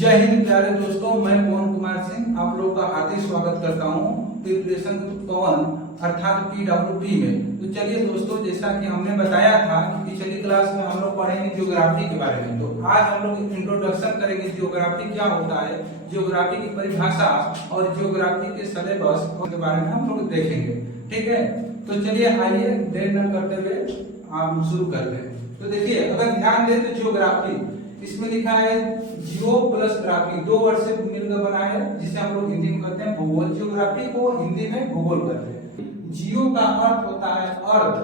जय हिंद प्यारे दोस्तों, मैं मोहन कुमार सिंह आप लोगों का हार्दिक स्वागत करता हूं प्रिपरेशन पवन अर्थात PWP में। तो चलिए दोस्तों, जैसा कि हमने बताया था कि पिछली क्लास में हम लोग पढ़ेंगे ज्योग्राफी के बारे में, तो आज हम लोग इंट्रोडक्शन करेंगे ज्योग्राफी क्या होता है, ज्योग्राफी की परिभाषा और ज्योग्राफी के सिलेबस के बारे में हम लोग देखेंगे। ठीक है, तो चलिए आइए देर न करते हुए हम शुरू करते हैं। तो देखिए, अगर ध्यान दें तो ज्योग्राफी इसमें लिखा है जियो प्लस ग्राफी, दो वर्ड से मिलकर बना है, जिसे हम लोग हिंदी में कहते हैं भूगोल। ज्योग्राफी को हिंदी में भूगोल कहते हैं। जियो का अर्थ होता है अर्थ,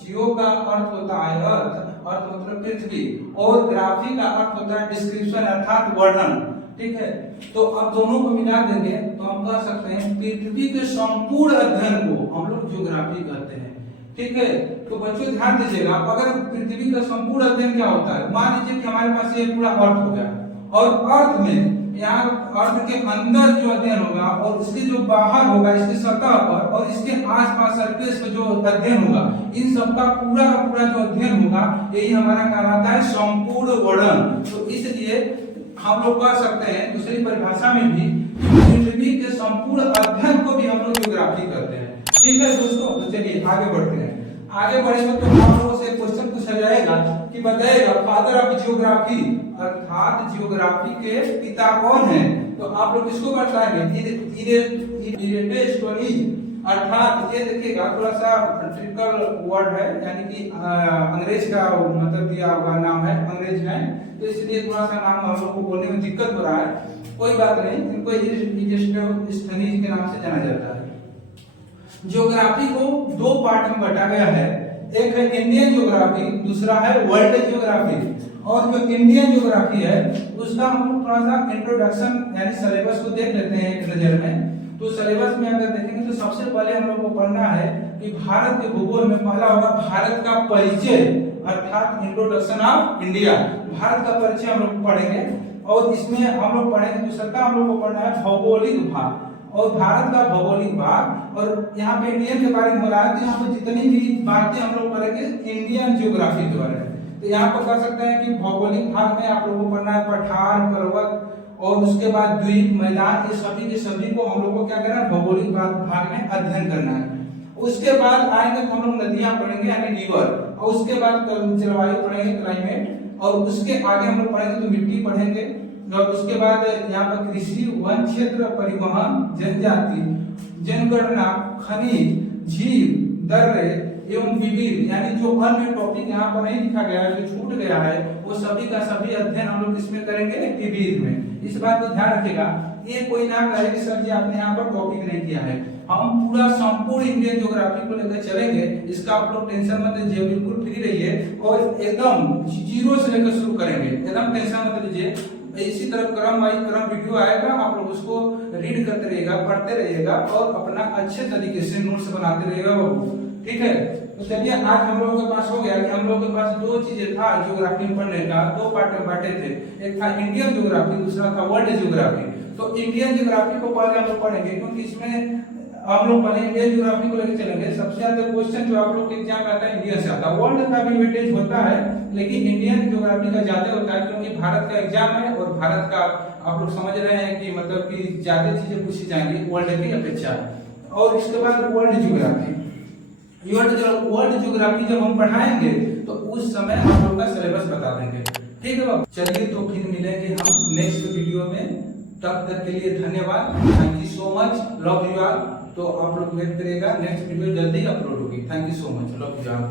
जियो का अर्थ होता है अर्थ, अर्थ मतलब पृथ्वी, और ग्राफी का अर्थ होता है डिस्क्रिप्शन अर्थात वर्णन। ठीक है, तो अब दोनों को मिला देंगे तो हम कह सकते हैं पृथ्वी के संपूर्ण अध्ययन को हम लोग ज्योग्राफी कहते हैं। ठीक है, तो बच्चों ध्यान दीजिएगा, अगर पृथ्वी का संपूर्ण अध्ययन क्या होता है, मान लीजिए कि हमारे पास ये पूरा अर्थ हो गया, और अर्थ में यहाँ अर्थ के अंदर जो अध्ययन होगा और इसके जो बाहर होगा, इसके सतह पर और इसके आसपास सरफेस पर जो अध्ययन होगा, इन सबका पूरा का पूरा जो अध्ययन होगा, यही हमारा कहलाता है संपूर्ण वर्णन। तो इसलिए हम लोग कह सकते हैं दूसरी परिभाषा में भी पृथ्वी के संपूर्ण अध्ययन को भी हम लोग ज्योग्राफी करते हैं। ठीक है दोस्तों, तो चलिए आगे बढ़ते हैं। आगे बढ़ेंगे तो आप लोगों से क्वेश्चन पूछा जाएगा कि बताइएगा फादर ऑफ जियोग्राफी अर्थात जियोग्राफी के पिता कौन है। तो आप लोग इसको बताएंगे इरेटोस्टोनी, अर्थात ये देखिएगा थोड़ा सा ट्रिकल वर्ड है, यानी कि अंग्रेज का मतलब दिया हुआ नाम है, अंग्रेज है, तो इसलिए थोड़ा सा नाम हम लोग को बोलने में दिक्कत हो रहा है। कोई बात नहीं, इनको इरेटोस्टोनी के नाम से जाना जाता है। ज्योग्राफी को दो पार्ट में बांटा गया है, एक है इंडियन ज्योग्राफी, दूसरा है वर्ल्ड ज्योग्राफी। और जो इंडियन ज्योग्राफी है उसका हम लोग थोड़ा सा इंट्रोडक्शन यानी सिलेबस को देख लेते हैं एक नजर में। तो सिलेबस में अगर देखेंगे तो सबसे पहले हम लोग को पढ़ना है कि भारत के भूगोल में पहला होगा भारत का परिचय अर्थात इंट्रोडक्शन ऑफ इंडिया। भारत का परिचय हम लोग पढ़ेंगे, और इसमें हम लोग पढ़ेंगे दूसरा हम लोग को पढ़ना है भौगोलिक भाग और भारत का भौगोलिक भाग। और यहाँ पे इंडियन के बारे में हो रहा है, तो यहाँ पे जितनी भी बातें हम लोग करेंगे इंडियन ज्योग्राफी के बारे में। तो यहाँ पर कह सकते हैं कि भौगोलिक भाग में आप लोगों को पढ़ना है पठार, पर्वत और उसके बाद द्वीप, मैदान, ये सभी के सभी को हम लोग को क्या करना है भौगोलिक भाग में अध्ययन करना है। उसके बाद आएंगे तो हम लोग नदियां पढ़ेंगे यानी रिवर, और उसके बाद जलवायु पढ़ेंगे क्लाइमेट, और उसके आगे हम लोग पढ़ेंगे तो मिट्टी पढ़ेंगे, और उसके बाद यहाँ पर कृषि, वन क्षेत्र, परिवहन, जनजाति, जनगणना, खनिज, झील, दर्रे एवं विविध, यानी जो अन्य टॉपिक यहाँ पर नहीं लिखा गया है, जो छूट गया है, वो सभी का सभी अध्ययन हम लोग इसमें करेंगे विविध में। इस बात को ध्यान रखिएगा, ये कोई ना कहे कि सर जी आपने यहाँ पर टॉपिक नहीं किया है। हम पूरा संपूर्ण इंडियन ज्योग्राफी को लेकर चलेंगे, इसका आप लोग टेंशन मत लीजिए, बिल्कुल फ्री रहिए और एकदम जीरो से लेकर शुरू करेंगे, एकदम टेंशन मत लीजिए। इसी तरह क्रम वाइज क्रम वीडियो आएगा, आप लोग उसको रीड करते रहिएगा, पढ़ते रहिएगा और अपना अच्छे तरीके से नोट्स बनाते रहिएगा बाबू। ठीक है, तो चलिए आज हम लोगों के पास हो गया कि हम लोगों के पास दो चीजें था ज्योग्राफी में पढ़ने का, दो पार्ट में बांटे थे, एक था इंडियन ज्योग्राफी, दूसरा था वर्ल्ड ज्योग्राफी। तो इंडियन ज्योग्राफी को पहले हम लोग पढ़ेंगे, क्योंकि इसमें हम लोग पहले इंडियन ज्योग्राफी को लेकर चलेंगे। सबसे ज्यादा क्वेश्चन जो आप लोग के एग्जाम में आता है इंडियन से आता है, वर्ल्ड का भी वेटेज होता है लेकिन इंडियन ज्योग्राफी का ज्यादा होता है, क्योंकि भारत का एग्जाम है और भारत का आप लोग समझ रहे हैं कि मतलब कि ज्यादा चीजें पूछी जाएंगी वर्ल्ड की अपेक्षा। और इसके बाद वर्ल्ड ज्योग्राफी, वर्ल्ड ज्योग्राफी जब हम पढ़ाएंगे तो उस समय हम लोग का सिलेबस बता देंगे। ठीक है बाबू, चलिए तो फिर मिलेंगे हम नेक्स्ट वीडियो में, तब तक के लिए धन्यवाद, thank you so much, love you all. तो आप लोग वेट करिएगा, नेक्स्ट वीडियो जल्दी अपलोड होगी। Thank you so much, love you all.